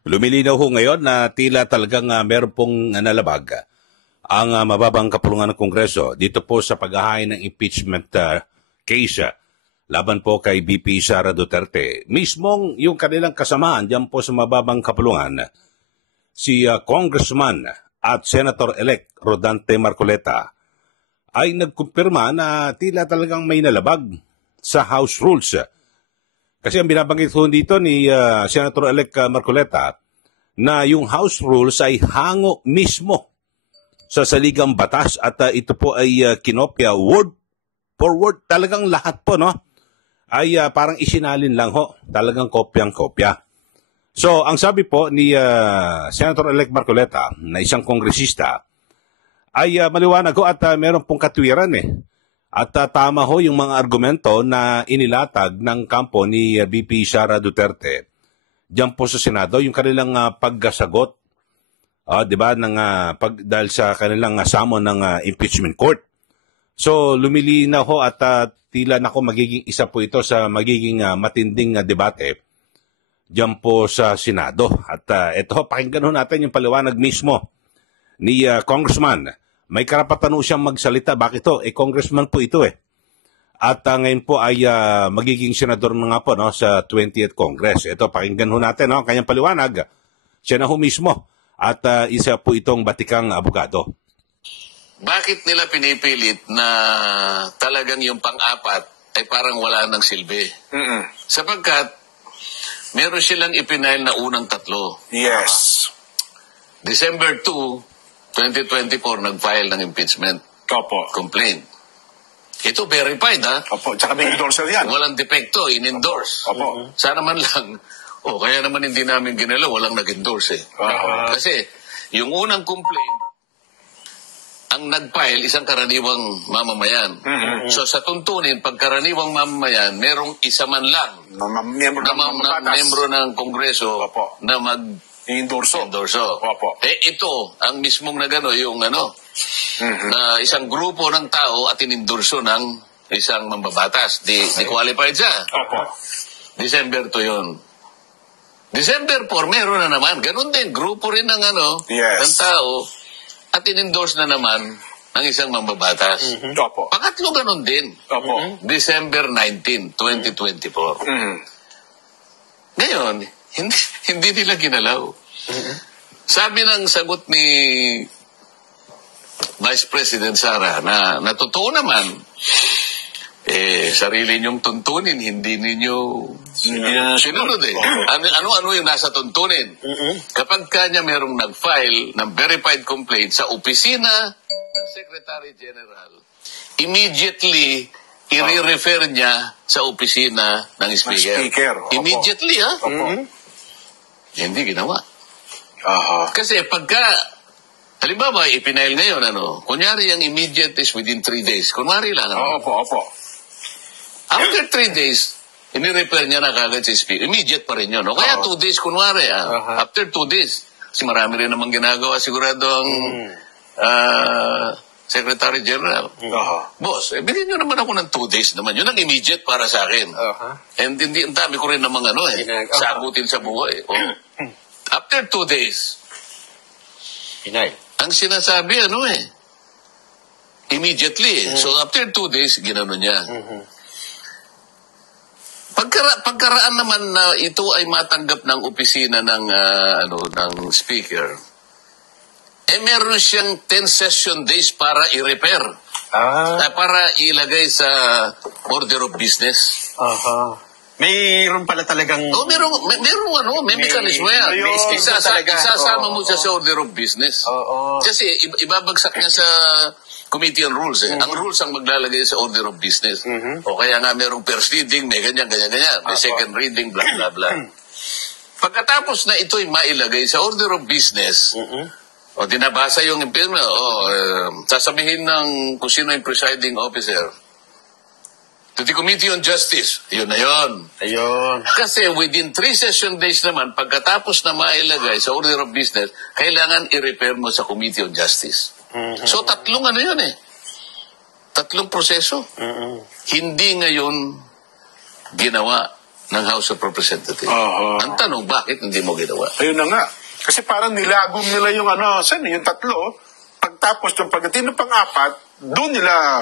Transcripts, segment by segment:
Lumilinaw ho ngayon na tila talagang meron pong nalabag ang mababang kapulungan ng Kongreso dito po sa paghahain ng impeachment case laban po kay VP Sara Duterte. Mismong yung kanilang kasamaan diyan po sa mababang kapulungan, si Congressman at Senator-elect Rodante Marcoleta ay nagkumpirma na tila talagang may nalabag sa House Rules. Kasi ang binabanggit ho dito ni Senator-elect Marcoleta na yung House Rules ay hango mismo sa saligang batas at ito po ay kinopya word for word. Talagang lahat po ay parang isinalin lang ho. Talagang kopyang-kopya. So ang sabi po ni Senator-elect Marcoleta na isang kongresista ay maliwanag ho at meron pong katwiran At tama ho yung mga argumento na inilatag ng kampo ni VP Sara Duterte diyan po sa Senado, yung kanilang pagsagot, di ba, dahil sa kanilang summon ng impeachment court. So lumilinaw ho at tila magiging isa po ito sa magiging matinding debate diyan po sa Senado. At ito, pakinggan ho natin yung paliwanag mismo ni Congressman. May karapatan ho siyang magsalita. Bakit to? Congressman po ito At ngayon po ay magiging senador na nga po sa 20th Congress. Ito, pakinggan ho natin kanyang paliwanag. Siya na ho mismo. At isa po itong batikang abogado. Bakit nila pinipilit na talagang yung pang-apat ay parang wala ng silbi? Sapagkat meron silang ipinail na unang tatlo. Yes. December 2, 2024, nag-file ng impeachment complaint. Ito verified, Opo, tsaka may endorser yan. Walang depekto, in-endorse. Opo. Sana man lang, kaya naman hindi namin ginalaw, walang nag-endorse Kasi, yung unang complaint, ang nag-file, isang karaniwang mamamayan. So sa tuntunin, pag karaniwang mamamayan, merong isa man lang membro ng Kongreso na endorso. Opo. Ito, ang mismong yung na isang grupo ng tao at inendorso ng isang mambabatas. Di qualified siya. Opo. December 2 yun. December 4, meron na naman. Ganun din, grupo rin ng ng tao at inendorse na naman ng isang mambabatas. Opo. Pangatlo ganun din. Opo. December 19, 2024. Ngayon, hindi nila ginalaw. Sabi ng sagot ni Vice President Sara na totoo naman, sarili niyong tuntunin, hindi na sinunod Ano yung nasa tuntunin? Kapag kanya merong nag-file ng verified complaint sa opisina ng Secretary General, immediately i-refer niya sa opisina ng Speaker. Immediately, Hindi ginawa. Kasi pagka, halimbawa, ipinail ngayon, kunyari yung immediate is within 3 days. Kunwari lang, Opo. After 3 days, ini-repair niya na kagad si Speaker. Immediate pa rin yun. Kaya 2 days, kunwari, after 2 days. Kasi marami rin namang ginagawa, sigurado ang Secretary General. Boss, bigyan nyo naman ako ng 2 days naman. Yun ang immediate para sa akin. And hindi, ang dami ko rin namang sagutin sa buhay. After 2 days, ang sinasabi, immediately. So, after 2 days, ginano niya. Pagkaraan naman na ito ay matanggap ng opisina ng Speaker, meron siyang 10 session days para i-repair. Para ilagay sa order of business. Mayroon pala talagang... may mekanismo yan. Isasama mo siya sa order of business. Kasi ibabagsak niya sa Committee on Rules. Ang rules ang maglalagay sa order of business. O kaya nga merong first reading, may ganyan. May second reading, blah, blah, blah. Pagkatapos na ito'y mailagay sa order of business, dinabasa yung impeachment, sasabihin ng kung sino yung presiding officer, to the Committee on Justice. Yun na yun. Ayun. Kasi within 3 session days naman, pagkatapos na mailagay sa order of business, kailangan i-repair mo sa Committee on Justice. So, tatlong yun Tatlong proseso. Hindi ngayon ginawa ng House of Representatives. Ang tanong, bakit hindi mo ginawa? Ayun na nga. Kasi parang nilagom nila yung yung tatlo. Pagtapos yung pagdating ng pang-apat, doon nila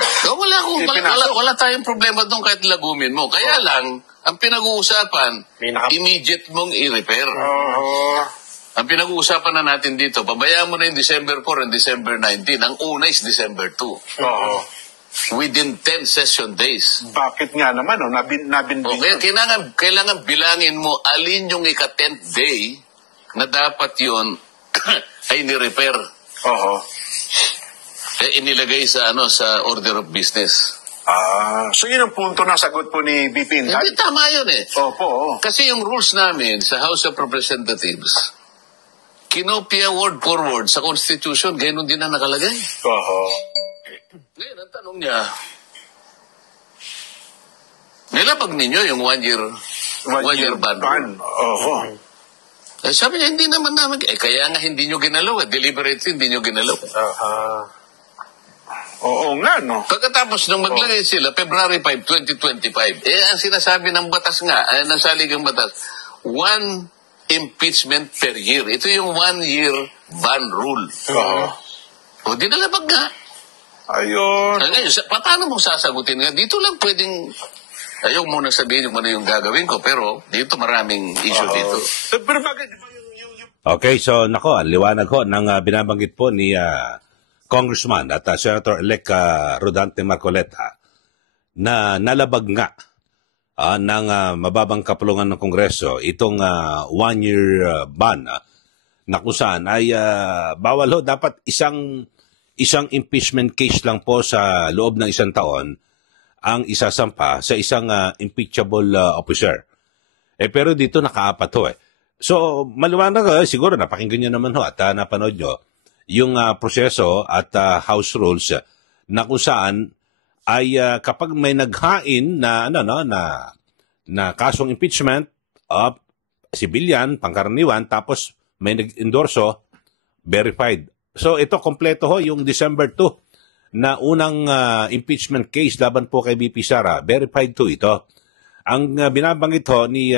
Wala tayong problema doon kahit lagumin mo. Kaya lang, ang pinag-uusapan, immediate mong i-repair. Ang pinag-uusapan na natin dito, pabayaan mo na yung December 4 and December 19. Ang una is December 2. Within 10 session days. Bakit nga naman, Kaya kailangan bilangin mo alin yung ika-10th day na dapat yun ay ni-repair. Inilagay sa order of business. So yun ang punto ng sagot po ni BP Inday. Hindi, tama yun eh. Opo. Kasi yung rules namin sa House of Representatives, kinopia word for word sa Constitution, ganoon din na nakalagay. Ngayon, ang tanong niya, nilabag ninyo yung one year ban. Sabi niya, hindi naman namin. Kaya nga hindi nyo ginalaw. Deliberately, hindi nyo ginalaw. Oo nga, no? Pagkatapos nung maglagay sila, February 5, 2025, ang sinasabi ng batas nga, ng saligang batas, one impeachment per year. Ito yung 1 year ban rule. O, di nalabag nga. Ayun. Ngayon, paano mo sasagutin nga? Dito lang pwedeng, ayaw muna sabihin kung ano yung gagawin ko, pero dito maraming issue dito. Pero bakit Okay, so nako, liwanag ho ng binabanggit po ni Congressman at Senator-elect Rodante Marcoleta na nalabag nga ng mababang kapulungan ng Kongreso itong 1 year ban na kung saan ay bawal ho, dapat isang impeachment case lang po sa loob ng isang taon ang isasampa sa isang impeachable officer. Pero dito nakaapat ho eh. So, maliwanag siguro napakinggan nyo naman ho at napanood nyo yung proseso at House Rules na kung saan ay kapag may naghain na kasong impeachment, civilian, pangkaraniwan, tapos may nag-endorso, verified. So, ito kompleto ho yung December 2 na unang impeachment case laban po kay BP Sara, verified to ito. Ang binabanggit ho ni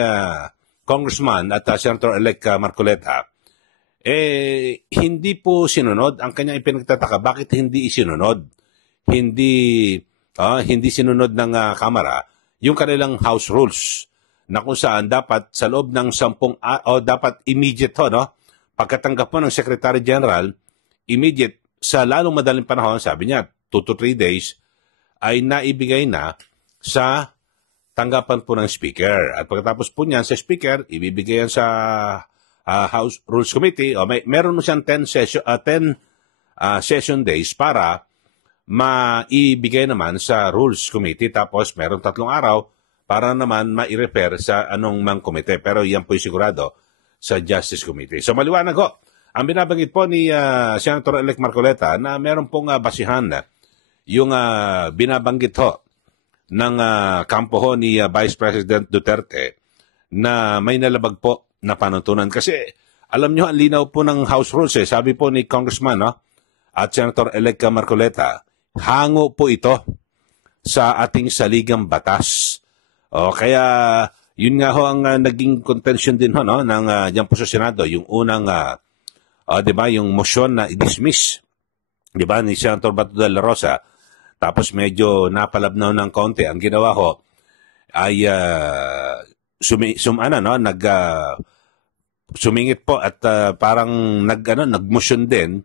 Congressman at Senator-elect Marcoleta, hindi po sinunod. Ang kanyang ipinagtataka, bakit hindi isinunod? Hindi sinunod ng Kamara yung kanilang House Rules na kung saan dapat sa loob ng 10 dapat immediate pagkatanggap po ng Secretary General, immediate sa lalong madaling panahon, sabi niya 2 to 3 days, ay naibigay na sa tanggapan po ng Speaker. At pagkatapos po niyan sa Speaker, ibibigay yan sa House Rules Committee. Meron mo siyang 10 session days para maibigay naman sa Rules Committee. Tapos meron 3 araw para naman ma-refer sa anong mang komite. Pero yan po sigurado sa Justice Committee. So maliwanag ho. Ang binabanggit po ni Senator-elect Marcoleta na meron pong basihan yung binabanggit ho ng kampo ho ni Vice President Duterte na may nalabag po na panuntunan. Kasi alam nyo, ang linaw po ng House Rules sabi po ni Congressman at Senator-elect Marcoleta, hango po ito sa ating saligang batas. Kaya yun nga ho ang naging contention din ho ng diyan po sa Senado, yung unang diba, yung motion na i-dismiss, diba, ni Senator Bato de la Rosa. Tapos medyo napalabnaw ng konti. Ang ginawa ko ay sumingit po at parang nag-motion din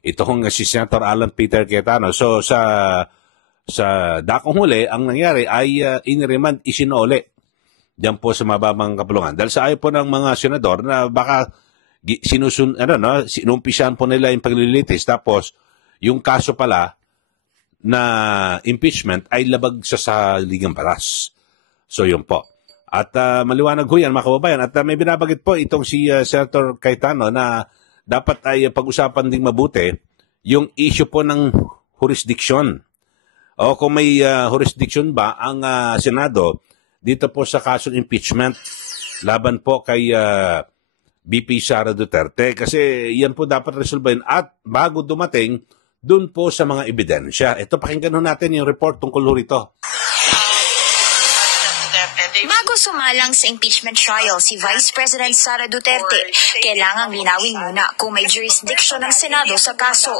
itong si Senator Alan Peter Cayetano. So sa dakong huli, ang nangyari ay iniremand, isinole diyan po sa mababang kapulungan. Dahil sa ayaw po ng mga senador na baka sinumpisan po nila yung paglilitis. Tapos yung kaso pala na impeachment ay labag sa saligang batas. So yun po. At maliwanag ho yan mga kababayan. At may binabagit po itong si Senator Cayetano na dapat ay pag-usapan ding mabuti yung issue po ng jurisdiction. O kung may jurisdiction ba ang Senado dito po sa kasong impeachment laban po kay BP Sara Duterte. Kasi yan po dapat resolbahin at bago dumating doon po sa mga ebidensya. Ito, pakinggan natin yung report tungkol rito. Bago Bago sumalang sa impeachment trial si Vice President Sara Duterte, kailangang linawin muna kung may jurisdiction ng Senado sa kaso.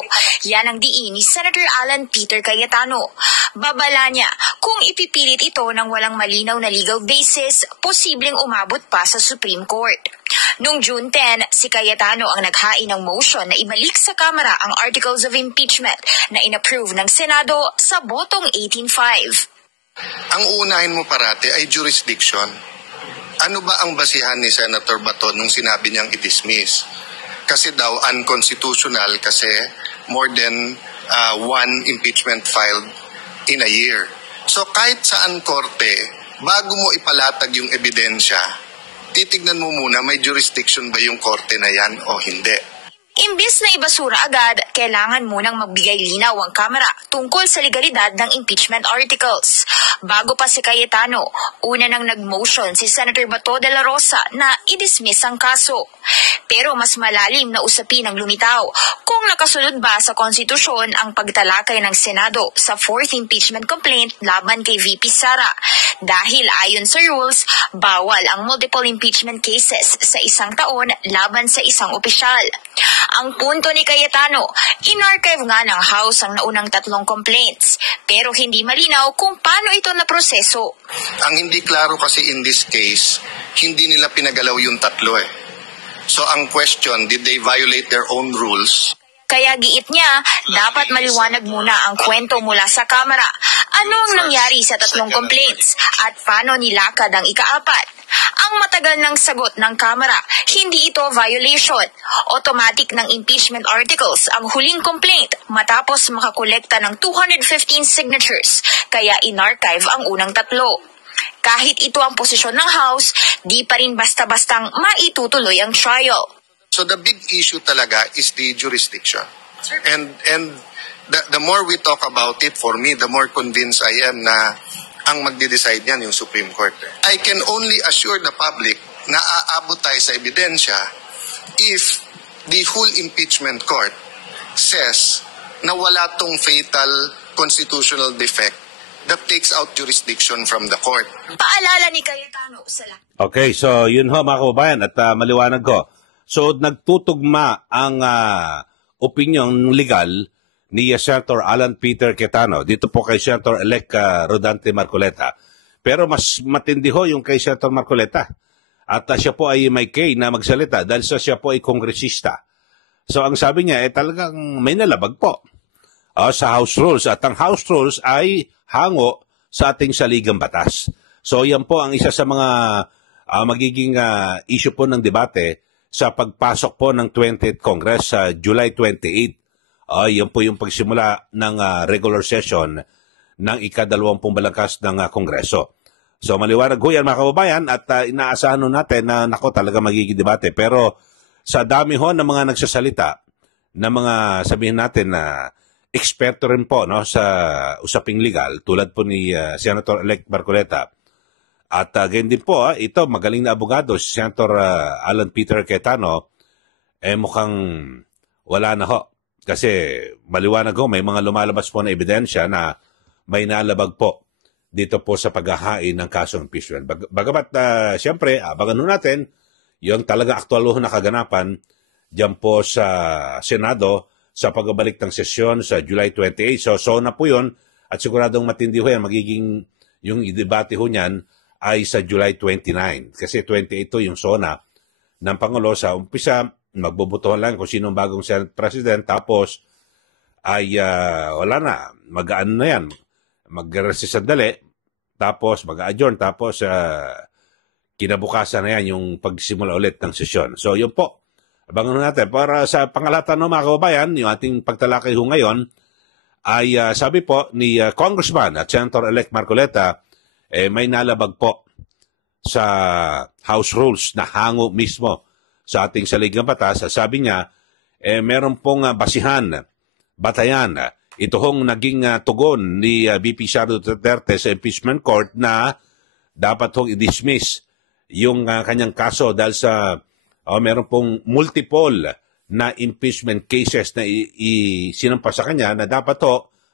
Yan ang diin ni Senator Alan Peter Cayetano. Babala niya, kung ipipilit ito ng walang malinaw na legal basis, posibleng umabot pa sa Supreme Court. Noong June 10, si Cayetano ang naghain ng motion na ibalik sa Kamara ang Articles of Impeachment na inapprove ng Senado sa botong 18-5. Ang uunahin mo parati ay jurisdiction. Ano ba ang basihan ni Senator Bato nung sinabi niyang i-dismiss? Kasi daw unconstitutional kasi more than one impeachment filed in a year. So kahit saan korte, bago mo ipalatag yung ebidensya, titignan mo muna may jurisdiction ba yung korte na yan o hindi. Imbis na ibasura agad, kailangan munang magbigay linaw ang Kamara tungkol sa legalidad ng impeachment articles. Bago pa si Cayetano, una nang nag-motion si Senator Bato de la Rosa na i-dismiss ang kaso. Pero mas malalim na usapin ang lumitaw kung nakasunod ba sa konstitusyon ang pagtalakay ng Senado sa fourth impeachment complaint laban kay VP Sara. Dahil ayon sa rules, bawal ang multiple impeachment cases sa isang taon laban sa isang opisyal. Ang punto ni Cayetano, in-archive nga ng House ang naunang 3 complaints, pero hindi malinaw kung paano ito naproseso. Ang hindi klaro kasi in this case, hindi nila pinagalaw yung 3 eh. So ang question, did they violate their own rules? Kaya giit niya, dapat maliwanag muna ang kwento mula sa Kamara. Ano ang nangyari sa 3 complaints at paano nilakad ang ika-4? Ang matagal ng sagot ng Kamara, hindi ito violation. Automatic ng impeachment articles ang huling complaint matapos makakolekta ng 215 signatures, kaya in-archive ang unang 3. Kahit ito ang posisyon ng House, di pa rin basta-bastang maitutuloy ang trial. So the big issue talaga is the jurisdiction. And the more we talk about it, for me, the more convinced I am na ang magde-decide niyan yung Supreme Court. I can only assure the public na aabot tayo sa ebidensya if the whole impeachment court says na wala tong fatal constitutional defect that takes out jurisdiction from the court. Paalala ni Cayetano sa Okay, so yun ho mga kababayan at maliwanag ko. So nagtutugma ang opinion legal ni Senator Alan Peter Cayetano dito po kay Senator-elect Rodante Marcoleta. Pero mas matindi ho yung kay Senator Marcoleta. At siya po ay may kay na magsalita dahil siya po ay kongresista. So ang sabi niya talagang may nalabag po sa House Rules. At ang House Rules ay hango sa ating saligang batas. So yan po ang isa sa mga magiging issue po ng debate sa pagpasok po ng 20th Congress sa July 28. Yan po yung pagsimula ng regular session ng ika-20 balangkas ng Kongreso. So maliwanag ho yan mga kababayan at inaasahan natin na talaga magiging debate. Pero sa dami ho ng mga nagsasalita, na mga sabihin natin na eksperto rin po no, sa usaping legal, tulad po ni Senator-elect Marcoleta. At ganyan din po, ito magaling na abogado, si Senator Alan Peter Cayetano, mukhang wala na ho. Kasi maliwanag ho, may mga lumalabas po na ebidensya na may nalabag po dito po sa paghahain ng kasong impeachment. Bagamat siyempre, abangan natin yung talaga aktual ho na kaganapan dyan po sa Senado sa pagbabalik ng sesyon sa July 28. So na po yun at siguradong matindi ho yan. Magiging yung debate ho niyan ay sa July 29. Kasi 28 to yung sona ng Pangulo sa umpisa. Magbubutuhan lang kung sinong bagong Senate President, tapos ay wala na, mag-ano na yan, mag-recess sandali, tapos mag-adjourn, tapos kinabukasan na yan yung pagsimula ulit ng sesyon. So yun po, abangan natin. Para sa pangalatan ng mga kababayan, yung ating pagtalakay ho ngayon, ay sabi po ni Congressman at Senator-elect Marcoleta, may nalabag po sa House Rules na hango mismo sa ating saligang batas. Sabi niya, meron pong batayan. Ito hong naging tugon ni VP Sara Duterte sa impeachment court na dapat hong i-dismiss yung kanyang kaso dahil sa meron pong multiple na impeachment cases na sinampa sa kanya na dapat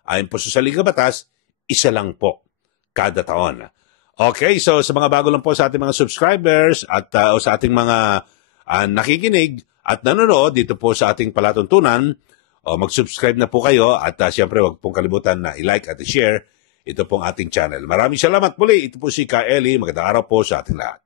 ayon po sa saligang batas, isa lang po kada taon. Okay, so sa mga bago lang po sa ating mga subscribers at o sa ating mga nakikinig at nanonood dito po sa ating palatuntunan, mag-subscribe na po kayo at siyempre huwag pong kalimutan na i-like at i-share ito pong ating channel. Maraming salamat muli. Ito po si Ka Eli. Magandang araw po sa ating lahat.